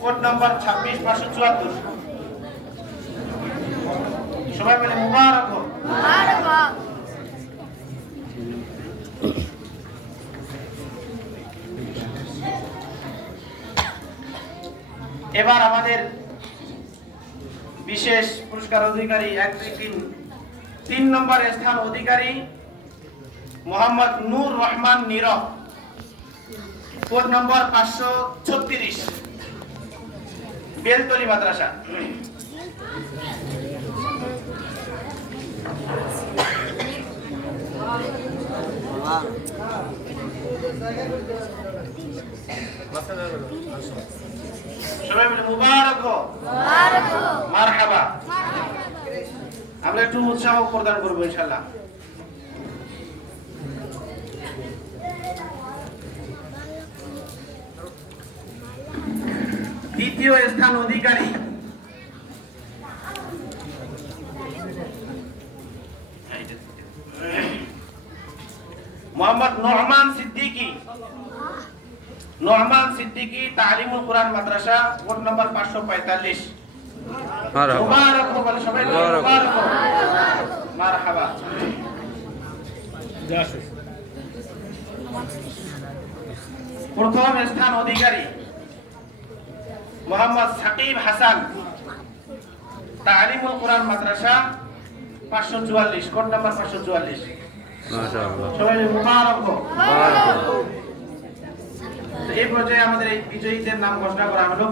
Code number 26574। সবাই বলে মুবারক হোক। এবার আমাদের বিশেষ পুরস্কার অধিকারী 1 2 3 নম্বর স্থান অধিকারী মোহাম্মদ নূর রহমান নীরব, কোড নম্বর 536, বেলতলি মাদ্রাসা। সবাই বলে মুবারক হোক। মারহাবা। আমরা একটু উৎসাহ প্রদান করবো ইনশাআল্লাহ। দ্বিতীয় স্থান অধিকারী মোহাম্মদ নোমান সিদ্দিকী, নোমান সিদ্দিকী, তালিমুল কুরআন মাদ্রাসা, কোড নাম্বার 545। মুবারক হোক বলে সবাই মুবারক হোক। মারহাবা। প্রথম স্থান অধিকারী মোহাম্মদ সাকিব হাসান, তালিমুল কুরআন মাদ্রাসা, 544, কোড নাম্বার 544। মাশাআল্লাহ, সবাই মুবারক হোক। এই পর্যায়ে আমাদের এই বিজয়ীদের নাম ঘোষণা করা হলো।